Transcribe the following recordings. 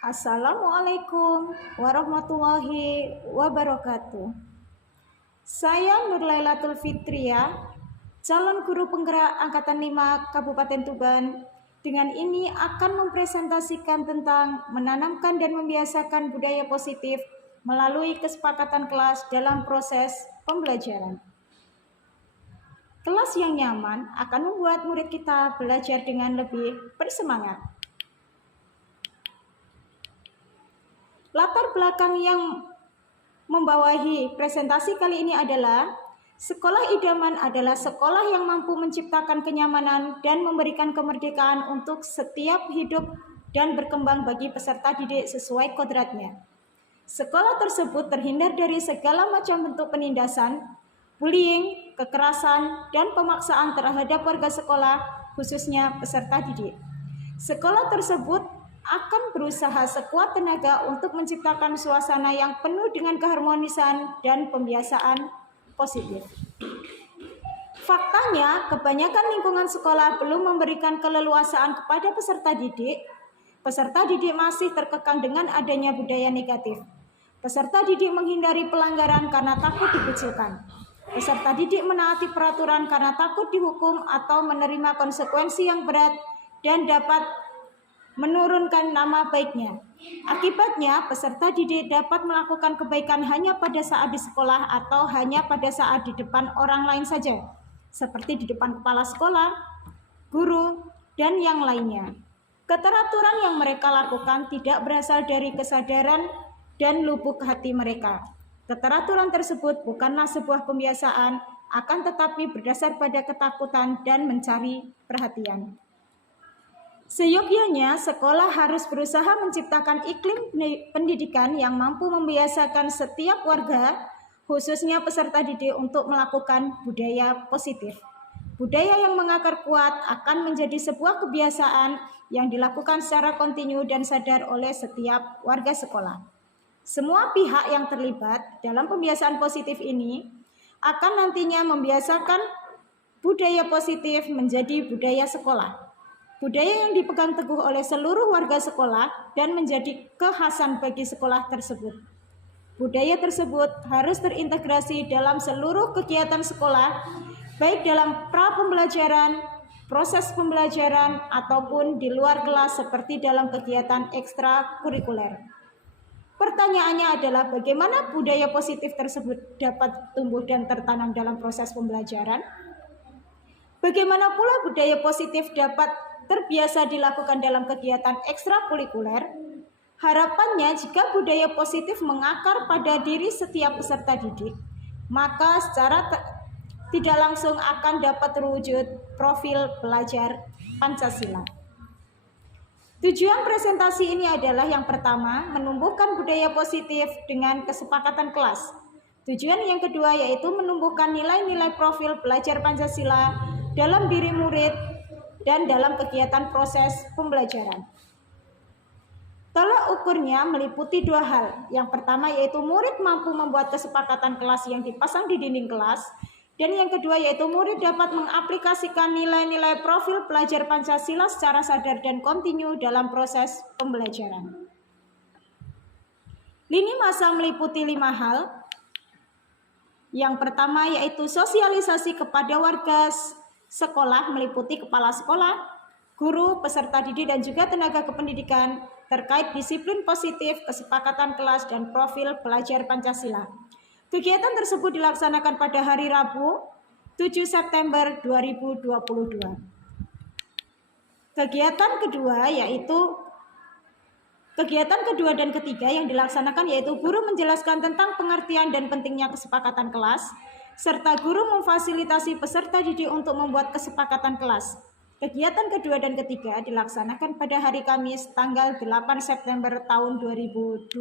Assalamualaikum warahmatullahi wabarakatuh. Saya Nur Lailatul Fitria, calon guru penggerak Angkatan 5 Kabupaten Tuban. Dengan ini akan mempresentasikan tentang menanamkan dan membiasakan budaya positif melalui kesepakatan kelas dalam proses pembelajaran. Kelas yang nyaman akan membuat murid kita belajar dengan lebih bersemangat. Latar belakang yang membawahi presentasi kali ini adalah sekolah idaman adalah sekolah yang mampu menciptakan kenyamanan dan memberikan kemerdekaan untuk setiap hidup dan berkembang bagi peserta didik sesuai kodratnya. Sekolah tersebut terhindar dari segala macam bentuk penindasan, bullying, kekerasan, dan pemaksaan terhadap warga sekolah, khususnya peserta didik. Sekolah tersebut akan berusaha sekuat tenaga untuk menciptakan suasana yang penuh dengan keharmonisan dan pembiasaan positif. Faktanya, kebanyakan lingkungan sekolah belum memberikan keleluasaan kepada peserta didik. Peserta didik masih terkekang dengan adanya budaya negatif. Peserta didik menghindari pelanggaran karena takut dikucilkan. Peserta didik menaati peraturan karena takut dihukum atau menerima konsekuensi yang berat dan dapat menurunkan nama baiknya. Akibatnya, peserta didik dapat melakukan kebaikan hanya pada saat di sekolah atau hanya pada saat di depan orang lain saja, seperti di depan kepala sekolah, guru, dan yang lainnya. Keteraturan yang mereka lakukan tidak berasal dari kesadaran dan lubuk hati mereka. Keteraturan tersebut bukanlah sebuah pembiasaan, akan tetapi berdasar pada ketakutan dan mencari perhatian. Seyogyanya, sekolah harus berusaha menciptakan iklim pendidikan yang mampu membiasakan setiap warga, khususnya peserta didik, untuk melakukan budaya positif. Budaya yang mengakar kuat akan menjadi sebuah kebiasaan yang dilakukan secara kontinu dan sadar oleh setiap warga sekolah. Semua pihak yang terlibat dalam pembiasaan positif ini akan nantinya membiasakan budaya positif menjadi budaya sekolah. Budaya yang dipegang teguh oleh seluruh warga sekolah dan menjadi kekhasan bagi sekolah tersebut. Budaya tersebut harus terintegrasi dalam seluruh kegiatan sekolah, baik dalam pra-pembelajaran, proses pembelajaran, ataupun di luar kelas seperti dalam kegiatan ekstrakurikuler. Pertanyaannya adalah bagaimana budaya positif tersebut dapat tumbuh dan tertanam dalam proses pembelajaran? Bagaimana pula budaya positif dapat terbiasa dilakukan dalam kegiatan ekstrakurikuler? Harapannya, jika budaya positif mengakar pada diri setiap peserta didik, maka secara tidak langsung akan dapat terwujud profil pelajar Pancasila. Tujuan presentasi ini adalah yang pertama, menumbuhkan budaya positif dengan kesepakatan kelas. Tujuan yang kedua yaitu menumbuhkan nilai-nilai profil pelajar Pancasila dalam diri murid dan dalam kegiatan proses pembelajaran. Tolak ukurnya meliputi dua hal. Yang pertama yaitu murid mampu membuat kesepakatan kelas yang dipasang di dinding kelas, dan yang kedua yaitu murid dapat mengaplikasikan nilai-nilai profil pelajar Pancasila secara sadar dan kontinu dalam proses pembelajaran. Lini masa meliputi 5 hal. Yang pertama yaitu sosialisasi kepada warga sekolah, meliputi kepala sekolah, guru, peserta didik, dan juga tenaga kependidikan terkait disiplin positif, kesepakatan kelas, dan profil pelajar Pancasila. Kegiatan tersebut dilaksanakan pada hari Rabu 7 September 2022. Kegiatan kedua dan ketiga yang dilaksanakan yaitu guru menjelaskan tentang pengertian dan pentingnya kesepakatan kelas, serta guru memfasilitasi peserta didik untuk membuat kesepakatan kelas. Kegiatan kedua dan ketiga dilaksanakan pada hari Kamis tanggal 8 September tahun 2022.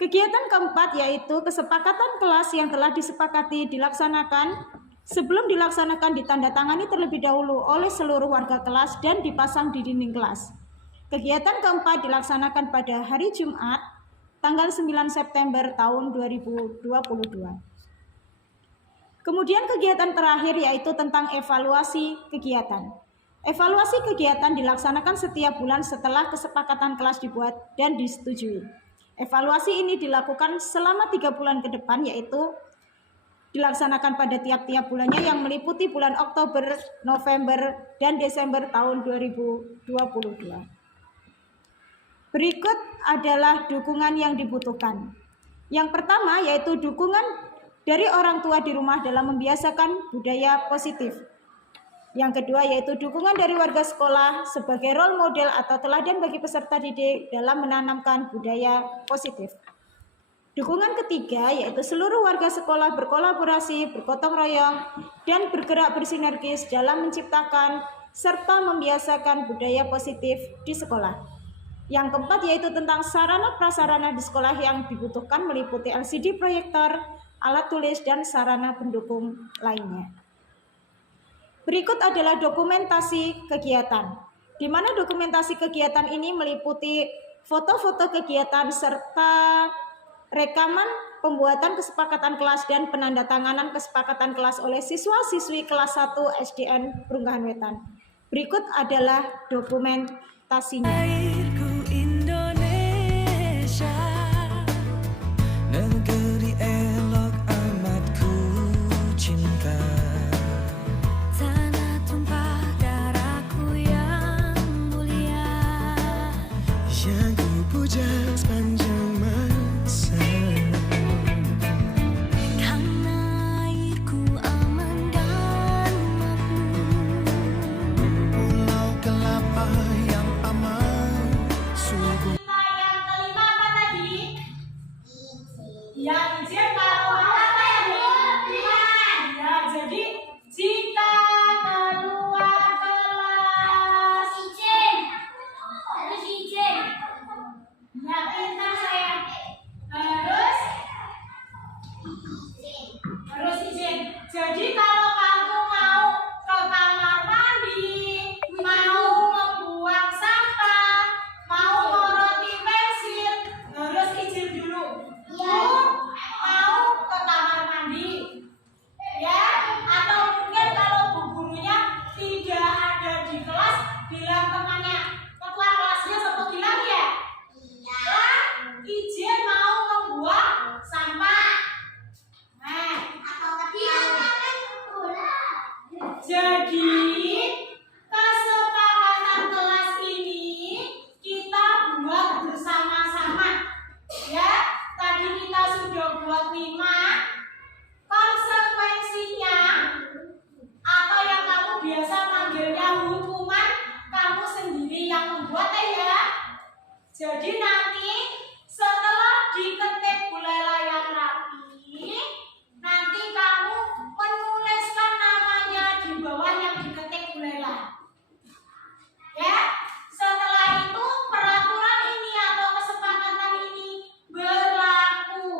Kegiatan keempat yaitu kesepakatan kelas yang telah disepakati dilaksanakan. Sebelum dilaksanakan ditandatangani terlebih dahulu oleh seluruh warga kelas dan dipasang di dinding kelas. Kegiatan keempat dilaksanakan pada hari Jumat tanggal 9 September tahun 2022. Kemudian kegiatan terakhir yaitu tentang evaluasi kegiatan. Evaluasi kegiatan dilaksanakan setiap bulan setelah kesepakatan kelas dibuat dan disetujui. Evaluasi ini dilakukan selama 3 bulan ke depan, yaitu dilaksanakan pada tiap-tiap bulannya yang meliputi bulan Oktober, November, dan Desember tahun 2022. Berikut adalah dukungan yang dibutuhkan. Yang pertama yaitu dukungan dari orang tua di rumah dalam membiasakan budaya positif. Yang kedua yaitu dukungan dari warga sekolah sebagai role model atau teladan bagi peserta didik dalam menanamkan budaya positif. Dukungan ketiga yaitu seluruh warga sekolah berkolaborasi, bergotong royong, dan bergerak bersinergis dalam menciptakan serta membiasakan budaya positif di sekolah. Yang keempat yaitu tentang sarana prasarana di sekolah yang dibutuhkan meliputi LCD proyektor, alat tulis, dan sarana pendukung lainnya. Berikut adalah dokumentasi kegiatan, di mana dokumentasi kegiatan ini meliputi foto-foto kegiatan serta rekaman pembuatan kesepakatan kelas dan penandatanganan kesepakatan kelas oleh siswa-siswi kelas 1 SDN Perunggahan Wetan. Berikut adalah dokumentasinya. Jadi kalau kamu mau ke kamar mandi, mau membuang sampah, mau meroti pensil, harus izin dulu. Mau ke kamar mandi, ya? Atau mungkin kalau bu gurunya tidak ada di kelas, bilang temannya, ketua kelasnya satu bilang ya, izin mau membuang sampah. Jadi kesepakatan kelas ini kita buat bersama-sama, ya. Tadi kita sudah buat 5 konsekuensinya, atau yang kamu biasa manggilnya hukuman, kamu sendiri yang membuat ya. Jadi nanti setelah diketik bulala yang rapi, nanti kamu menuliskan namanya di bawah yang diketik bulala. Ya, setelah itu peraturan ini atau kesepakatan ini berlaku.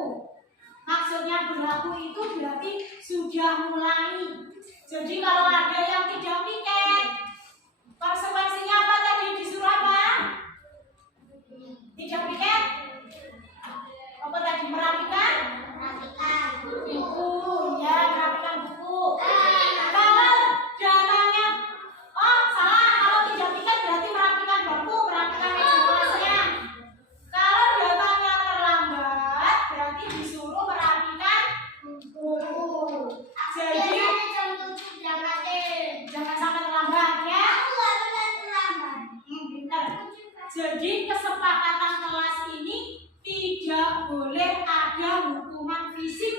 Maksudnya berlaku itu berarti sudah mulai. Jadi kalau ada yang tidak piket, konsekuensinya apa tadi disuruh apa? Tidak piket? Apa tadi merapikan? Buku, ya merapikan buku. Kalau datanya, oh salah, kalau tidak piket berarti merapikan buku, merapikan meja kelasnya. Kalau datanya terlambat, berarti disuruh merapikan buku. Jadi jangan sampai terlambat ya. Pintar. Jadi kesepakatan kelas ini tidak boleh ada hukuman fisik.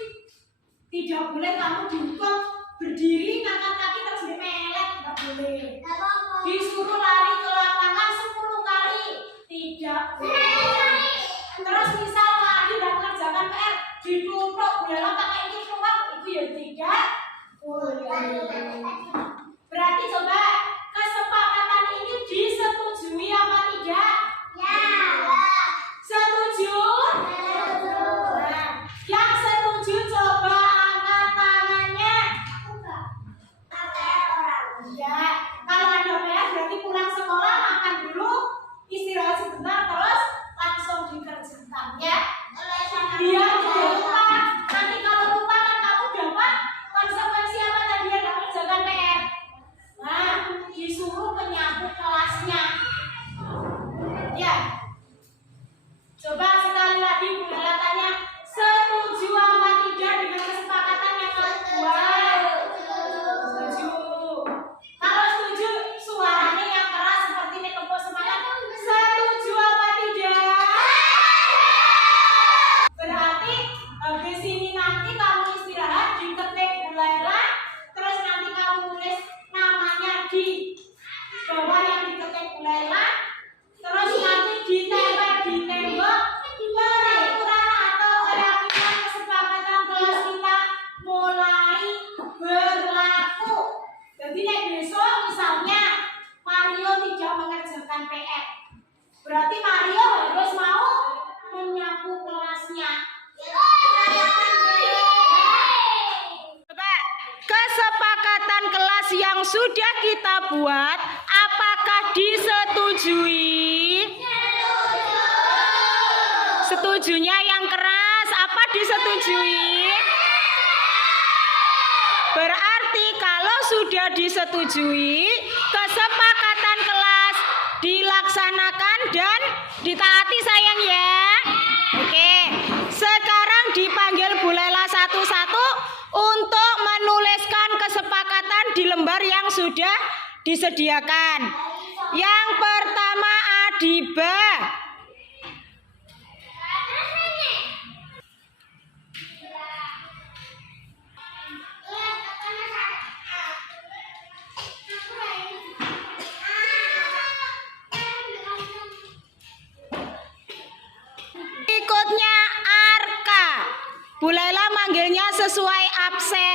Tidak boleh kamu dihukum berdiri ngangkat kaki terus dipelet, tidak boleh. Disuruh lari ke lapangan 10 kali, tidak boleh. Terus misal lari dan mengerjakan PR ditutup dalam pakai ini keluar, itu ya tidak boleh. Berarti coba kesepakatan ini disetujui apa tidak? Ya. Setuju? Nah, yang setuju coba angkat tangannya. Ya. Kalau buat apakah disetujui? Setujunya yang keras. Apa disetujui? Berarti kalau sudah disetujui, kesepakatan kelas dilaksanakan dan ditaati sayang ya. Oke, sekarang dipanggil Bu Lela satu-satu untuk menuliskan kesepakatan di lembar yang sudah disediakan. Yang pertama Adiba. Berikutnya Arka. Bu Lela manggilnya sesuai absen.